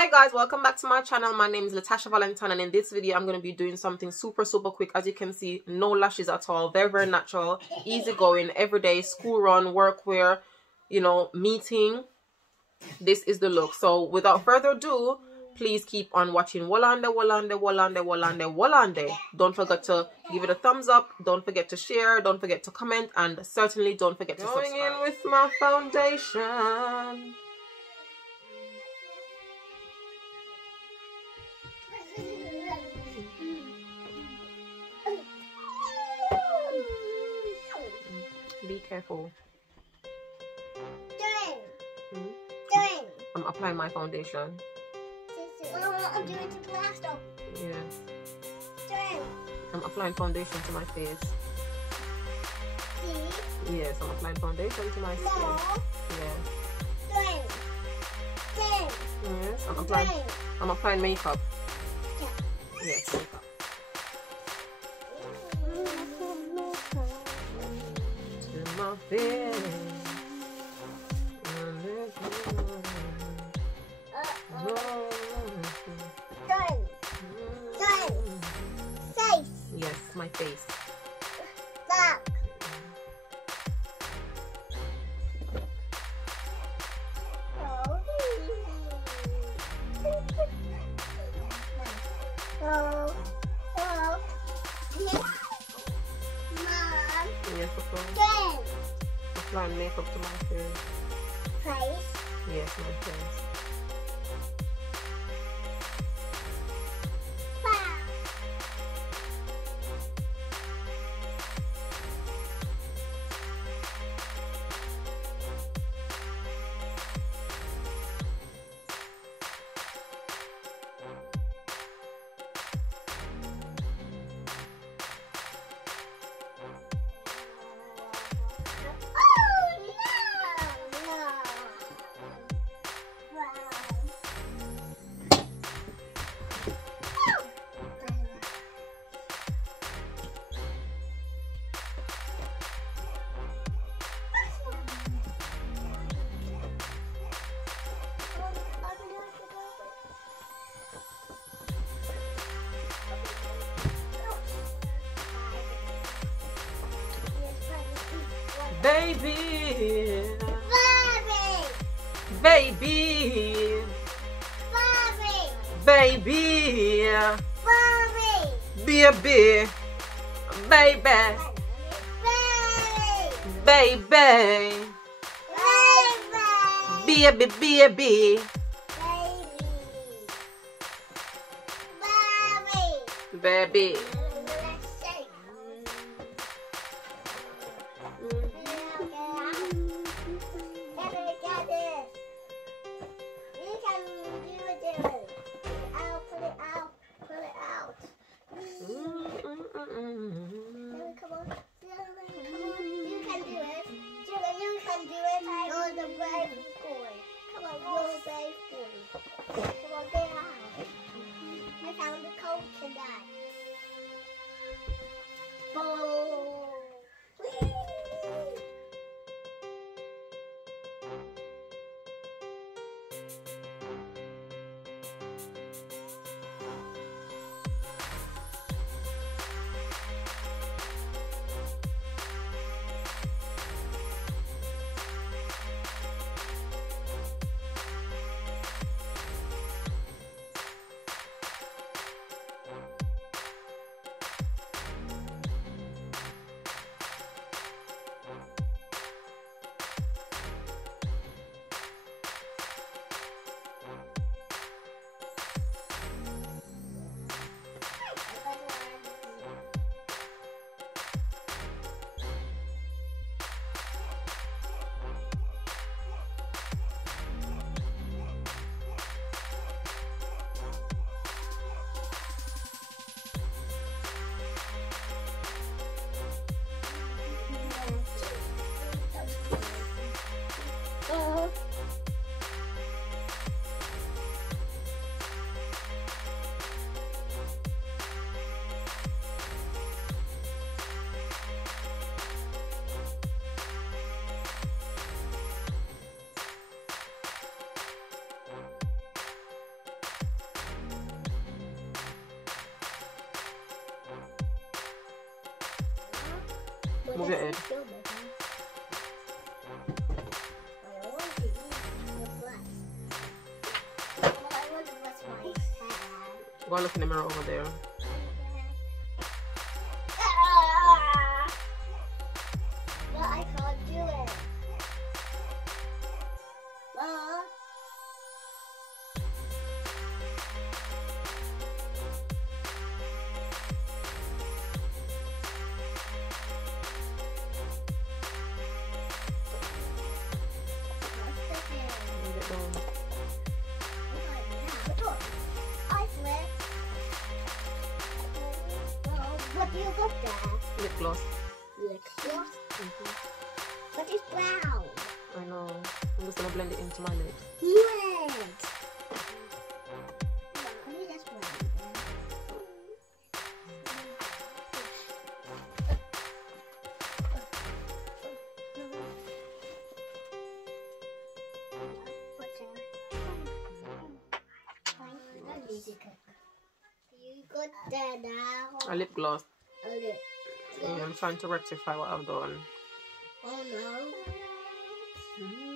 Hi guys, welcome back to my channel. My name is Latasha Valentine, and in this video I'm going to be doing something super quick. As you can see, no lashes at all, very natural, easy going, everyday school run, work wear, you know, meeting. This is the look. So without further ado, please keep on watching. Wolande. Don't forget to give it a thumbs up, don't forget to share, don't forget to comment, and certainly don't forget to subscribe. Going in with my foundation. Be careful. I'm applying my foundation. I'm doing it to plaster. Yeah. I'm applying foundation to my face. See? Yes, I'm applying foundation to my skin. Yeah. Yes, I'm applying makeup. Yes, makeup. To my face. Yes, my face. Back. Mom. Yes, applying makeup to my face. Face. Yes, my face. Baby, baby, baby, baby, baby. Move your head. Go and look in the mirror over there. But I can't do it. Mom. Move it down. I flip. What do you got there? Lip gloss. Lip gloss. But it's brown. I know. I'm just gonna blend it into my lips. Red. I think that's brown. You got that now. A lip gloss. A lip. Yeah, I'm trying to rectify what I've done. Oh no. Mm.